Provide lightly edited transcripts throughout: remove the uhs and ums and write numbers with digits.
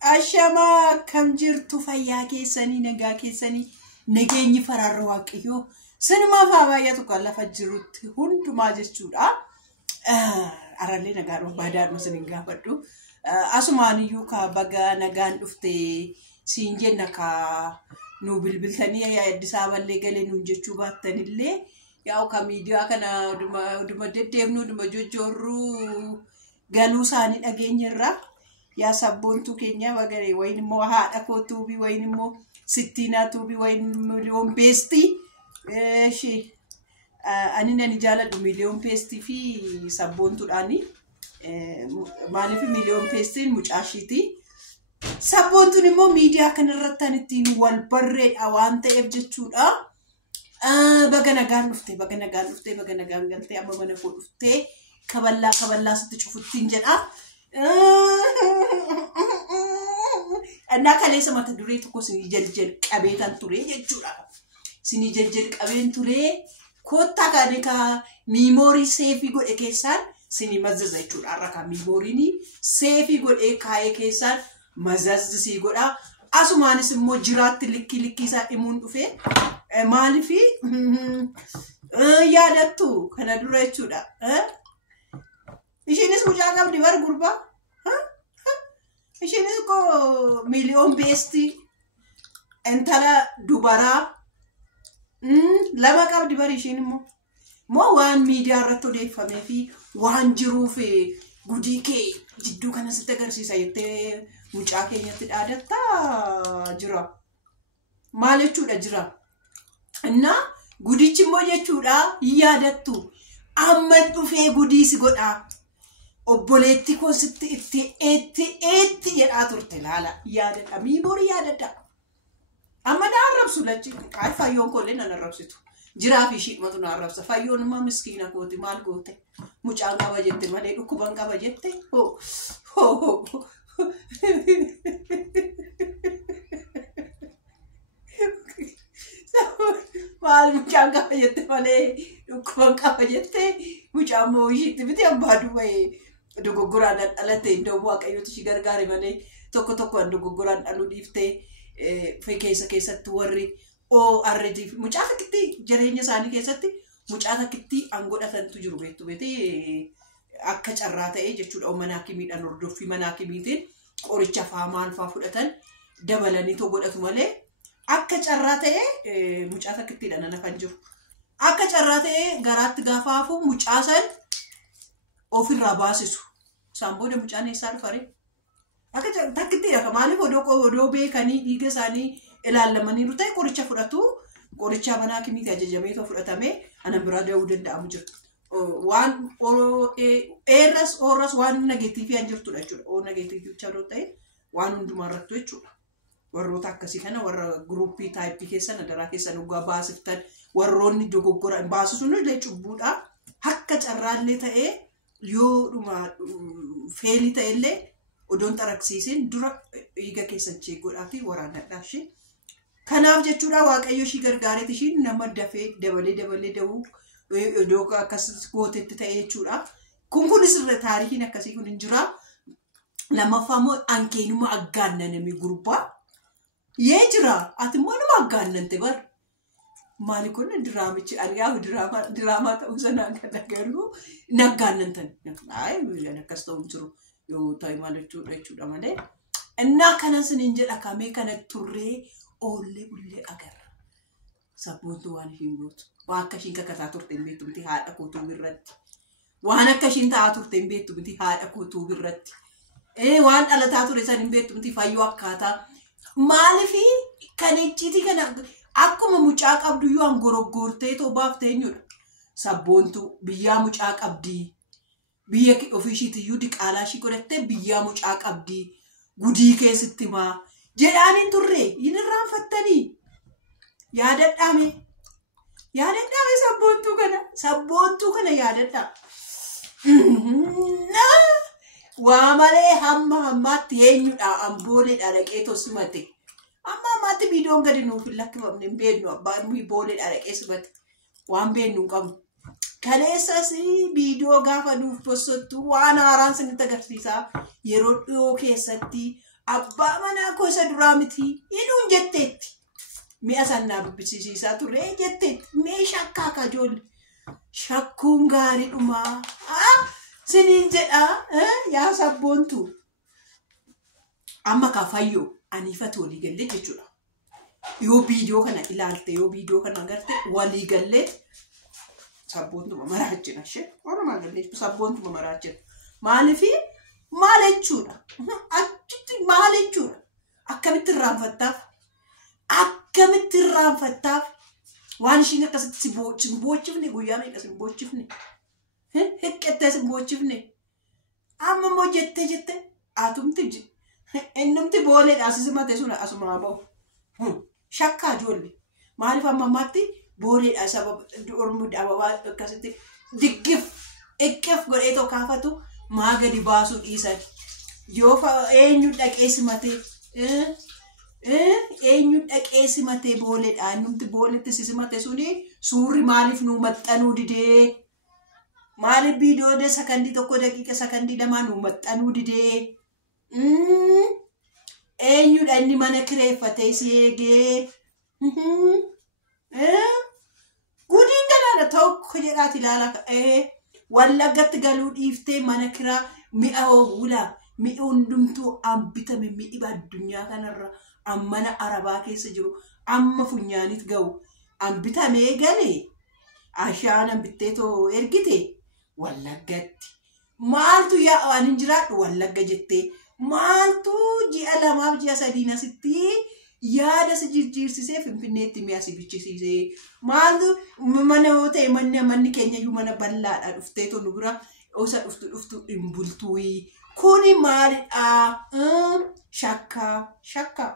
Ashama kam jirtu fayyaa keessanii nagaa keessanii nageenyi faraarra waaqayyoo sinima faabaayatu kan lafa jirutti hundumaa jechuudha. Arallee nagaa barbaadaan masin gaafadhu. Asumaan iyyuu ka baga nagaan dhufte siin jenna ka nu bilbiltanii Addis Ababallee galee nu jechuu baattanillee yaa'u ka miidiyaa kana duma deddeemnu duma jojjoorru galuu isaanii dhageenyarra. Ya sabboontu keenya wagare wayin immoo haadha kootuubi wayin immoo sittiinaatuubi wayin miliyoon peestii ani nani jaaladhu miliyoon peestii fi sabboontuudhaani maaliif miliyoon peestiin mucaashiiti sabboontuun immoo miidiyaa kanarratti an ittiin wal barreedha waan ta'eef jechuudha. Baga nagaan dhufte baga nagaan galtee amma mana koo dhufte kaballaa sitti cufuttiin jedha. Anna kaleessa mata duree tokko sinii jaljal qabeetan ture jechuudha. Sinii jaljal qabeen ture koottaa kaane ka memory save godhe keessaan sinii mazzaza jechuudha. Arra ka memory save godhe kaayee keessaan mazazzi si godha. Asumaanis immoo jiraatti likki isaa himuun dhufe maalifi yaadattu kana dura jechuudha. Ishinis mucaa qabdi bar gurba. Ishinis ko miliyoon peestii entala dubara lama qabdi bar ishin immoo moo waan miidiyaa irratti odeeffamee fi waan jiruuf gudii kee jidduu kana sitti agarsiisa jettee mucaa keenyatti dhaadatta jira. Maal jechuudha jira. Inna gudichi immoo jechuudha yaadattu amma dhufee gudii si godha. Obboleetti ko sitti itti jedhaa turte laala yaadadha miimorii yaadadha. Amma na arrabsu lachi ay fayyoon kollee nan arrabsitu. Jiraa fi shiidhumatu na arrabsa. Fayyoon immoo miskiina kooti maal goote mucaan qaba jette malee dhukkuban qaba jette maal mucaan qaba jette malee dhukkuban qaba jette mucaan moo ishiitti biti abbaa du'e. Dogoggoraan dhalate iddoo waaqayyooti shi gargaare malee tokko dogoggoraan dhaluu dhiiftee keessatti warri arretiif mucaa takkitti jireenya isaanii keessatti mucaa takkitti angodhatantu jiru beektu akka carraa ta'ee jechuudha. Mana hakimiidhaan hordoffii mana hakimiitiin qoricha faa maal faa fudhatan dabalanii too godhatu malee akka carraa ta'ee mucaa takkittiidhaan ana kan jiru. Akka carraa ta'ee garaatti gaafaafu mucaa san ofirraa baasisu. Samboode mucaan eessaa dhufare. Akka takkittiidha ka maaliif odoo beekanii dhiiga isaanii ilaallamanii ta'e qoricha fudhatu qoricha mana hakimiitii ajajamee too fudhatamee ana biraa da'uu danda'amu jiru. Waan orras waan negatiivii an jirtudha jechuudha. Oo negatiivii chadoo ta'e waan hundumaa irrattu jechuudha. Warroota akkasii kana warra gruupii taayippii keessan adaraa keessan dhugaa baasiftan warroonni dogoggora baasisuun illee cubbuudha. Akka carraallee ta'ee yoo dhuma feelii ta'ellee odoon xaraksiisin dura dhiiga keessan cheegoodhaati waraanadhaashi. Kanaaf jechuudha waaqayyo ishii gargaareeti ishiin nama dafee dabalee da'uu odoo akkas gootetti ta'e jechuudha. Kunis irra taarikiin akkasii kun hin jira. Lammaffaa immoo ankeenuma aggaannaname gurbaa yee jira. Ati immoo nama aggaannante bar. Maali kun diraamichi ari'aafu diraamaa ta'uu sanaan kan agarru naggaannantan. Ay akkas ta'u hin jiru yoo ta'e maal jechuudha malee. Innaa kana sinin jedha kamee kana turree oollee bullee agarra. Sabboontu waan hin gootu. Waan akka ishiin kakataa turte hin beektu miti haadha kootuu birratti. Waan akka ishiin ta'aa turte hin beektu miti haadha kootuu birratti. Waan dhalataa ture san hin beektu miti fayyoo akkaataa. Maalifi kan icciitii kana akkuma mucaa qabdu yoo angoroggoortee too baaftee eenyudha. Sabboontu biyyaa mucaa qabdii. Biyya ofiishiitiyyuu diqaalaa ishii godhattee biyyaa mucaa qabdii. Gudii keessatti maa jedhaaniin turre hin irraanfattanii. Yaadadhaame sabboontuu kana yaadadhaa. Waa malee hammaatti eenyudha ambooleedha dhaqee tosumate. Amma ammaatti viidiyoon gadi nuuf hin lakkifamne hin beeknu abbaan booleedha dhaqee simate waan beeknu hin qabnu. Kaleessas viidiyoo gaafa nuuf possottu waan haaraan sinitti agarsiisaa yeroo dhiyoo keessatti abbaa manaa koo isa duraa miti inuun jetteetti mi'a sannaa bibbisiisiisaa turre jetteetti mee shakkaa kajoolli shakkuun gaariidhumaa siniin jedhaa yaa sabboontu amma kaafayyoo aniifate walii gallee jechuudha. Yoo viidiyoo kana ilaalte yoo viidiyoo kana agarte walii gallee sabboontuma maraachina ishee walumaa gallee sabboontuma maraachina maaliifi maal jechuudha achitti maal jechuudha akkamitti irraanfattaaf waan ishiin akkasitti si bochifne guyyaa meeqa si bochifne hiqqettee si bochifne amma immoo jettee atumti innumti booleedhaa sisimate sun asumaa ba'u shakkaa ijoollee maaliif amma ammaatti booleedhaa sababa ormi ababaa akkasitti diggif eqqeef godheetoo kaafatu maa gadi baasuu dhiisan yoo eenyu dhaqee simatee booleedhaa innumti booletti sisimate suni suurri maaliif nuu maxxanuu didee maaliif viidiyoo sakandii tokko daqiiqa sakandii lamaa nuu maxxanuu didee eenyudha inni mana kireeffatee si eegee gudiin galaadha tokko jedhaati ilaala Wallaggatti galuu dhiiftee mana kiraa mi'a hoogulaa mi'a hundumtuu ambitame mi'i addunyaa kanarra ammana arabaa keessa jiru amma funyaanit ga'u ambitamee galee ashaan ambitteetoo ergite Wallaggatti maaltu yaa'an hin jiraadhu Wallagga jettee maaltu ji'a lamaaf ji'a sadiin asitti yaada si jijjiirsisee Finfinneetti mi'a si bichisiisee maaltu mana yoo ta'e manni keenya iyyuu mana bal'aadha dhufteetoo nu bira osa dhuftu hin bultuuyi kuni maalidha shakka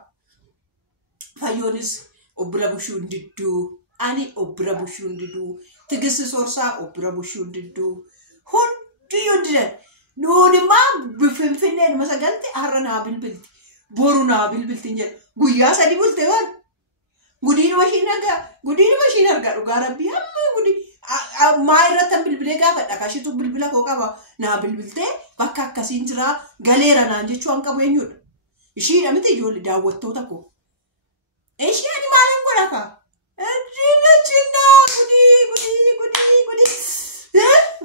fayyoonis obbira bushuun didduu ani obbira bushuun didduu Tigist Sorsaa obbira bushuun didduu hundiyyuu didan nuunimmaa Finfinneen masagalti har'a naa bilbilti boru naa bilbilti jedha guyyaa sadi bulte waan gudiin mashiin argaa dhugaa rabbii amma gudii maa irratti bilbilee gaafadha kashitu bilbila koo qaba naa bilbiltee bakka akkasiin jiraa galeera naan jechuu an qabu eenyudha ishiidha miti ijoollee daawwattoota koo ishii ani maalan godha kaa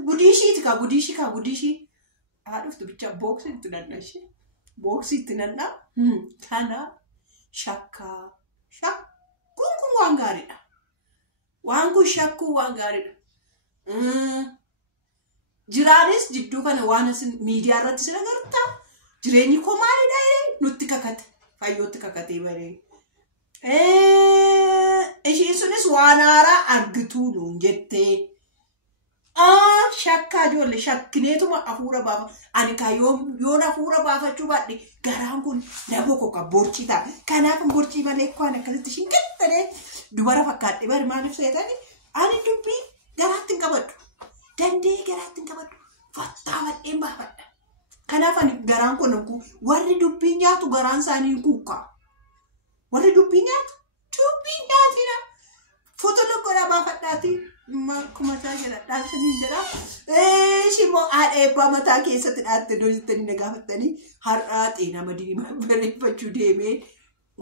gudii ishiiti kaa gudii ishii dhuftu bicha booksii itti nanna ishee booksii itti nanna kana shakkaa kun waan gaariidha waan kun shakkuu waan gaariidha jiraanis jidduu kana waan miidiyaa irratti sin agarta jireenyi koo maalidha nutti kakate fayyootti kakatee baree ishiin sunis waan haaraa argituu nuun jettee shakkaa ijoollee shakkineetuma hafuura baafa ani kaa yoon hafuura baafachuu baadhe garaan kun naboo koka borcii ta'a kanaaf borcii malee kwaan akkasitti ishiin qaxxanee dubara fakkaadhe bari maaliif seetani ani dubbii garaatti hin qabadhu dandee garaatti hin qabadhu fattaa badheen baafadha kanaaf ani garaan kun warri dubbii nyaatu garaan isaanii hin kuukaa warri dubbii nyaatina footoo godhaa baafadhaati Kuma tajaajila dhaabsanii jira shimo haadha eebbaa mataa keessatti dhaatte dojjettanii na gaafattanii har'aa xeenaa madiimaa bareeffachuu deemee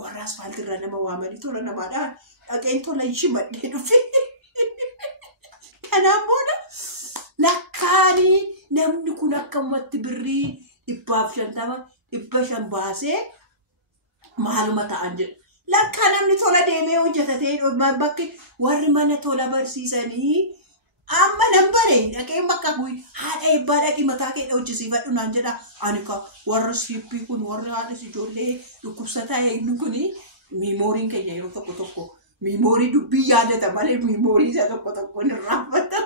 warra asfaaltirra nama waamanii tola namaadhaan dhaqeen tola shimadhee dhufe kanaan booda lakkaanii namni kun akkamatti birrii 150 baasee maaluma ta'an jedha lakkaa namni tola deemee hojjetatee bakki warri mana tola barsiisanii amma nambare dhaqeen bakka haadha eebbaa dhaqii mataa kee hojjisiifadhu naan jedha ani ka warra sippii kun warra haadha ijoollee dhukkubsataa eegnu kuni miimooriin keenya yeroo tokko miimoorii dubbii yaadata malee miimoorii isa tokko hin raafata